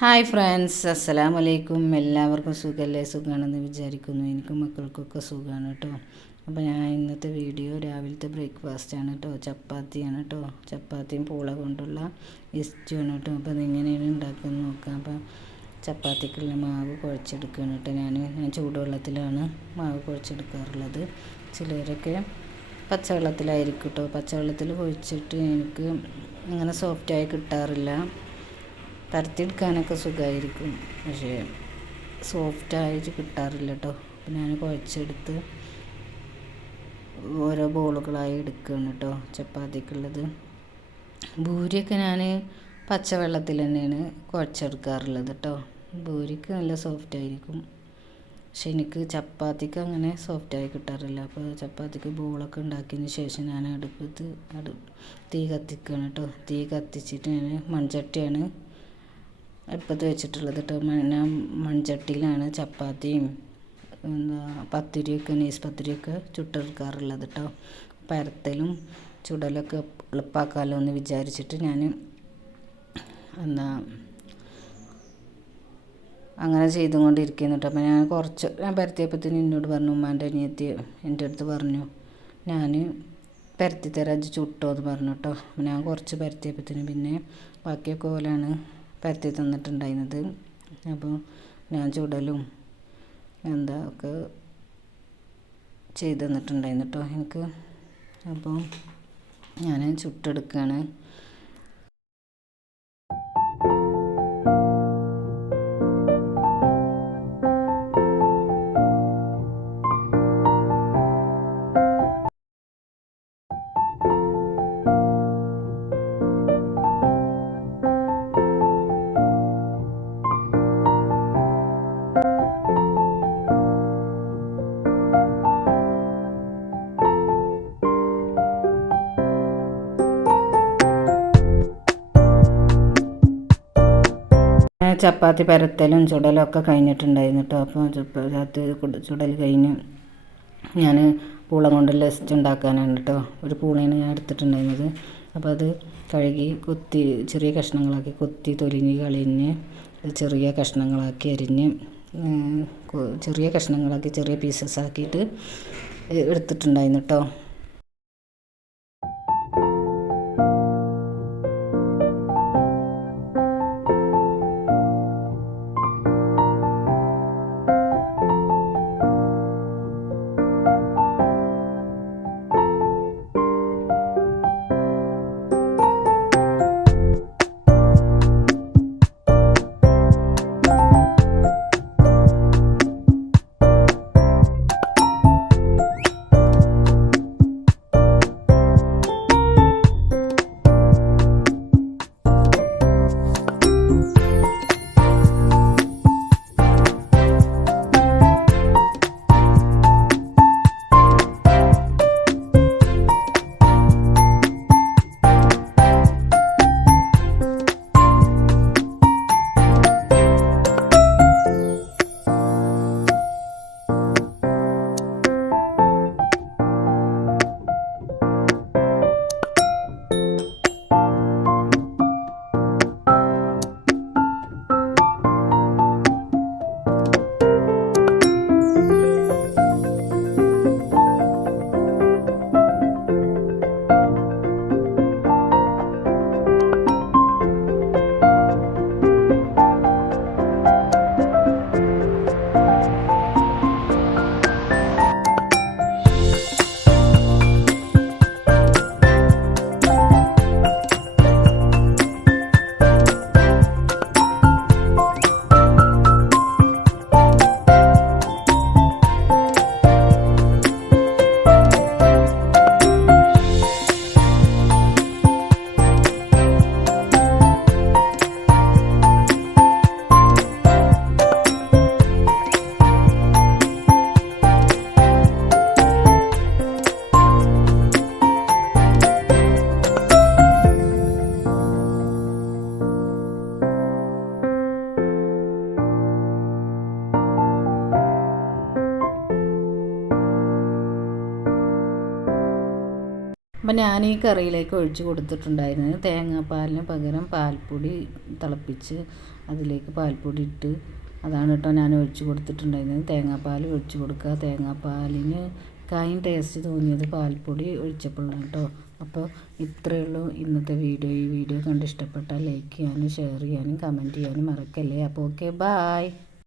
Hi friends, അസ്സലാമു അലൈക്കും. എല്ലാവർക്കും സുഖമാണെന്ന് വിചാരിക്കുന്നു. എനിക്കും മക്കൾക്കൊക്കെ സുഖമാണ് കേട്ടോ. അപ്പോൾ ഞാൻ ഇന്നത്തെ വീഡിയോ രാവിലത്തെ ബ്രേക്ക്ഫാസ്റ്റാണ് കേട്ടോ. ചപ്പാത്തിയാണ് കേട്ടോ. ചപ്പാത്തിയും പൂള കൊണ്ടുള്ള ഇസ്റ്റുമാണ് കേട്ടോ. അപ്പോൾ അതെങ്ങനെയാണ് ഉണ്ടാക്കുന്നത് നോക്കാം. അപ്പോൾ ചപ്പാത്തിക്കുള്ള മാവ് കുഴച്ചെടുക്കുകയാണ് കേട്ടോ. ഞാൻ ചൂടുവെള്ളത്തിലാണ് മാവ് കുഴച്ചെടുക്കാറുള്ളത്. ചിലരൊക്കെ പച്ചവെള്ളത്തിലായിരിക്കും കേട്ടോ. പച്ചവെള്ളത്തിൽ കുഴിച്ചിട്ട് എനിക്ക് അങ്ങനെ സോഫ്റ്റായി കിട്ടാറില്ല. പരത്തിയെടുക്കാനൊക്കെ സുഖമായിരിക്കും, പക്ഷേ സോഫ്റ്റായിട്ട് കിട്ടാറില്ല കേട്ടോ. അപ്പം ഞാൻ കുഴച്ചെടുത്ത് ഓരോ ബോളുകളായി എടുക്കുകയാണ് കേട്ടോ ചപ്പാത്തിക്കുള്ളത്. ഭൂരിയൊക്കെ ഞാൻ പച്ചവെള്ളത്തിൽ തന്നെയാണ് കുഴച്ചെടുക്കാറുള്ളത് കേട്ടോ. ഭൂരിക്ക് നല്ല സോഫ്റ്റായിരിക്കും, പക്ഷെ എനിക്ക് ചപ്പാത്തിക്ക് അങ്ങനെ സോഫ്റ്റായി കിട്ടാറില്ല. അപ്പോൾ ചപ്പാത്തിക്ക് ബോളൊക്കെ ഉണ്ടാക്കിയതിന് ശേഷം ഞാൻ അടുപ്പത്ത് തീ കത്തിക്കുകയാണ് കേട്ടോ. തീ കത്തിച്ചിട്ട് ഞാൻ മൺചട്ടിയാണ് അടുപ്പത്ത് വെച്ചിട്ടുള്ളത് കേട്ടോ. ഞാൻ മൺചട്ടിയിലാണ് ചപ്പാത്തിയും പത്തിരിയൊക്കെ നൈസ് പത്തിരിയൊക്കെ ചുട്ടെടുക്കാറുള്ളത് കേട്ടോ. പരത്തലും ചുടലൊക്കെ എളുപ്പമാക്കാമല്ലോ എന്ന് വിചാരിച്ചിട്ട് ഞാൻ അങ്ങനെ ചെയ്തുകൊണ്ടിരിക്കുന്നു കേട്ടോ. അപ്പോൾ ഞാൻ പരത്തിയപ്പോഴത്തേന് എന്നോട് പറഞ്ഞു, ഉമ്മാൻ്റെ അനിയത്തി എൻ്റെ അടുത്ത് പറഞ്ഞു, ഞാൻ പരത്തിത്തരാം ചുട്ടോ എന്ന് പറഞ്ഞു കേട്ടോ. ഞാൻ കുറച്ച് പരത്തിയപ്പോഴത്തേന് പിന്നെ ബാക്കിയൊക്കെ പോലെയാണ് പരത്തി തന്നിട്ടുണ്ടായിരുന്നത്. അപ്പോൾ ഞാൻ ചുടലും ഒക്കെ ചെയ്ത് തന്നിട്ടുണ്ടായിരുന്നു കേട്ടോ എനിക്ക്. അപ്പോൾ ഞാൻ ചുട്ടെടുക്കുകയാണ്. ചപ്പാത്തി പരത്തലും ചുടലും ഒക്കെ കഴിഞ്ഞിട്ടുണ്ടായിരുന്നു കേട്ടോ. അപ്പോൾ ചപ്പാത്തി ചുടൽ കഴിഞ്ഞ് ഞാൻ പൂള കൊണ്ടുള്ള ഇസ്റ്റ് ഉണ്ടാക്കാനാണ് കേട്ടോ. ഒരു പൂളയാണ് ഞാൻ എടുത്തിട്ടുണ്ടായിരുന്നത്. അപ്പോൾ അത് കഴുകി ചെറിയ കഷ്ണങ്ങളാക്കി തൊലിഞ്ഞ് കളഞ്ഞ് ചെറിയ കഷ്ണങ്ങളാക്കി അരിഞ്ഞ് ചെറിയ കഷ്ണങ്ങളാക്കി ചെറിയ പീസസ് ആക്കിയിട്ട് എടുത്തിട്ടുണ്ടായിരുന്നു കേട്ടോ. അപ്പം ഞാൻ ഈ കറിയിലേക്ക് ഒഴിച്ച് കൊടുത്തിട്ടുണ്ടായിരുന്നത് തേങ്ങാപ്പാലിന് പകരം പാൽപ്പൊടി തിളപ്പിച്ച് അതിലേക്ക് പാൽപ്പൊടി ഇട്ട് അതാണ് കേട്ടോ ഞാൻ ഒഴിച്ച് കൊടുത്തിട്ടുണ്ടായിരുന്നത്. തേങ്ങാപ്പാൽ ഒഴിച്ച് കൊടുക്കുക. തേങ്ങാപ്പാലിന് കായും ടേസ്റ്റ് തോന്നിയത് പാൽപ്പൊടി ഒഴിച്ചപ്പോഴാണ് കേട്ടോ. അപ്പോൾ ഇത്രയേ ഉള്ളൂ ഇന്നത്തെ വീഡിയോ. ഈ വീഡിയോ കണ്ട് ഇഷ്ടപ്പെട്ടാൽ ലൈക്ക് ചെയ്യാനും ഷെയർ ചെയ്യാനും കമൻറ്റ് ചെയ്യാനും മറക്കല്ലേ. അപ്പോൾ ഓക്കെ, ബായ്.